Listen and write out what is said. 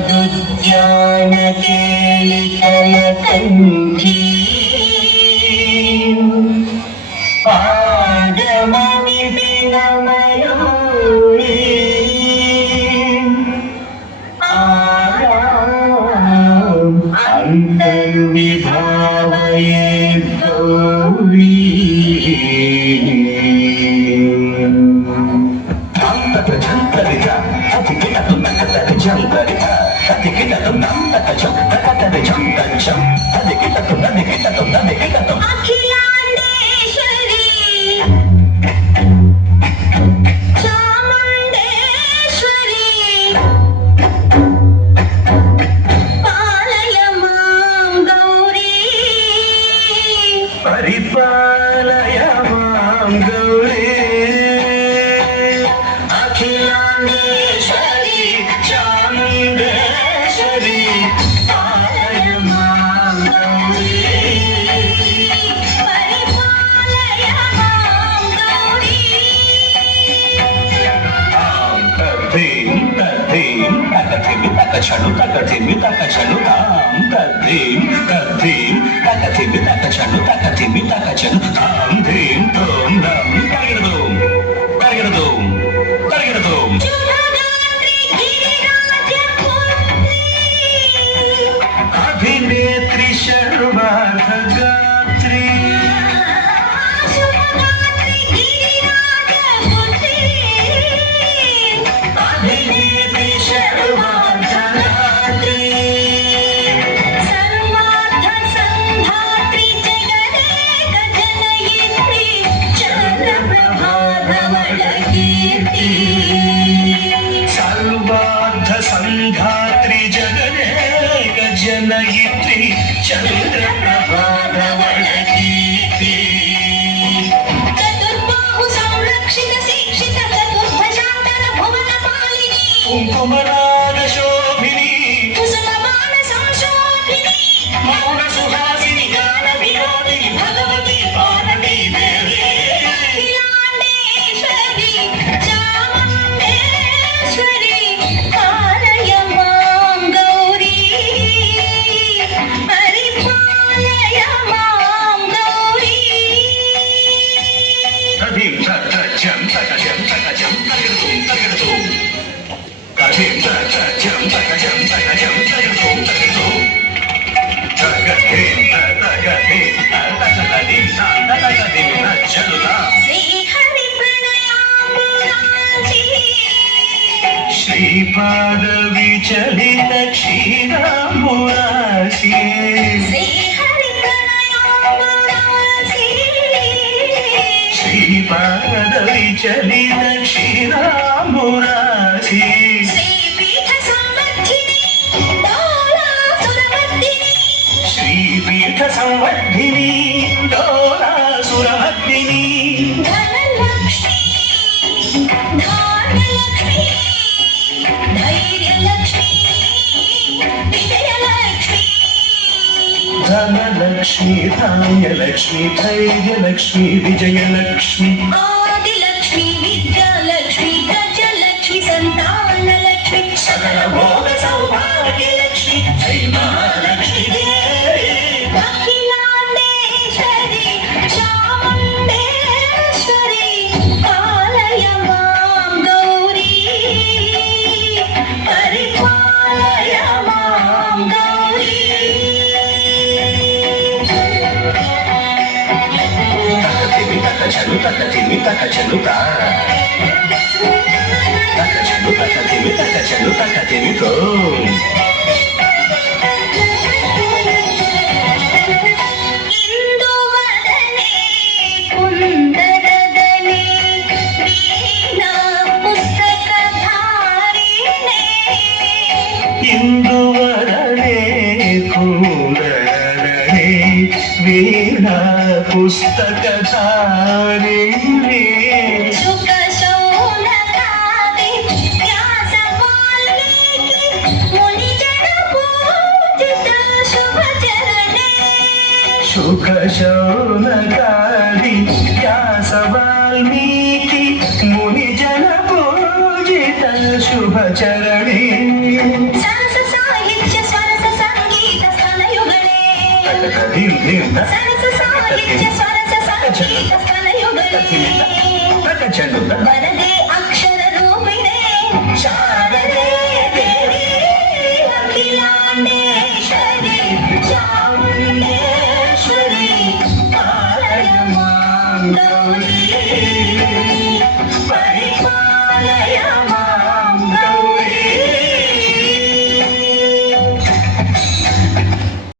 उपनिषदुद्यान केलिकलकण्ठी पादमणिबिनमयूरी आराम अन्तर्विभावये गौरी అఖిలాండేశ్వరి చాముండేశ్వరి పాలయ మాం గౌరీ పరిపాలయ మాం గౌరీ అఖిలాండేశ్వరి చాముండేశ్వరి పాలయ మాం గౌరీ పరిపాలయ మాం గౌరీ తద్ధీం తద్ధీం తకథిమి తకచను తకథిమి తకచను తాం తద్ధీం తద్ధీం తకథిమి తకచను తకథిమి తకచను తాం ధీం తోం దం తరిగడదోం తరిగడదోం తరిగడదోం శుభగాత్రి గిరిరాజ పుత్రి అభినేత్రి సర్వార్థగాత్రి శుభగాత్రి గిరిరాజ పుత్రి అభినేత్రి సర్వార్థగాత్రి సర్వార్థ సంధాత్రి జగదేక జనయిత్రి చంద్రప్రభాధవళ కీర్తి సర్వార్థ సంధాత్రి జగదేక జనయిత్రి చంద్రప్రభాధవళ కీర్తి చతుర్బాహు సంరక్షిత శిక్షిత చతుర్భుజాంతర భువన పాలిని కుంకుమరాగ శోభిని కుసుమ బాణ సంశోభిని మౌన సుహాసిని జ్ఞాన వినోదిని భగవతి పార్వతీ దేవి అఖిలాండేశ్వరి చాముండేశ్వరి పాలయ మాం గౌరీ పరిపాలయ మాం గౌరీ తదిం తచ్చం తకచం తకచం తరిగడుతుం తరిగడుతుం తదిం తచ్చం తకచం తకచం తరిగడుతుం తరిగడుతుం తగతిం తగతిం తగతిం తగతిం నచ్చలుతా శ్రీహరి ప్రణయామృతాంచి శ్రీపాద విచలిత క్షీరాంబురాశి శ్రీహరి ప్రణయామృతాంచి శ్రీపాద విచలిత క్షీరాంబురాశి శ్రీపీఠ సంవర్ధిని డోలాసురవర్ధిని శ్రీపీఠ సంవర్ధిని డోలాసురమర్దిని ధనలక్ష్మి ధాన్యలక్ష్మి ధైర్యలక్ష్మి విజయలక్ష్మి ధనలక్ష్మి ధాన్యలక్ష్మి ధైర్యలక్ష్మి విజయలక్ష్మి ఆదిలక్ష్మి విద్యాలక్ష్మి గజలక్ష్మి సంతానలక్ష్మి సకల భోగ సౌభాగ్యలక్ష్మి జై మహాలక్ష్మి దేవి అఖిలాండేశ్వరి చాముండేశ్వరి పాలయ మాం గౌరీ పరిపాలయ మాం గౌరీ తకతిమి తకచను తకతిమి తకచను తా తకచను తకతిమి తకచను తకతిమి తో ఇందువదనే కుందరదనే వీణా పుస్తకధారిణే ఇందువరనే కుందరనే వీణా పుస్తకధారిణి శుక శౌనకాది వ్యాస వాల్మీకి మునిజన పూజిత శుభచరణే శుక శౌనకాది వ్యాస వాల్మీకి మునిజన పూజిత శుభచరణి ನಿಂತ ಸರಸ ಸಾಹಿತ್ಯ ಸ್ವರಸ ಸಂಗೀತ ಕಲಯುಗಲೇ ತಕ ಚೆಂಡು ವರದೆ ಅಕ್ಷರ ರೂಪಿಣೆ ಶಾರದೆ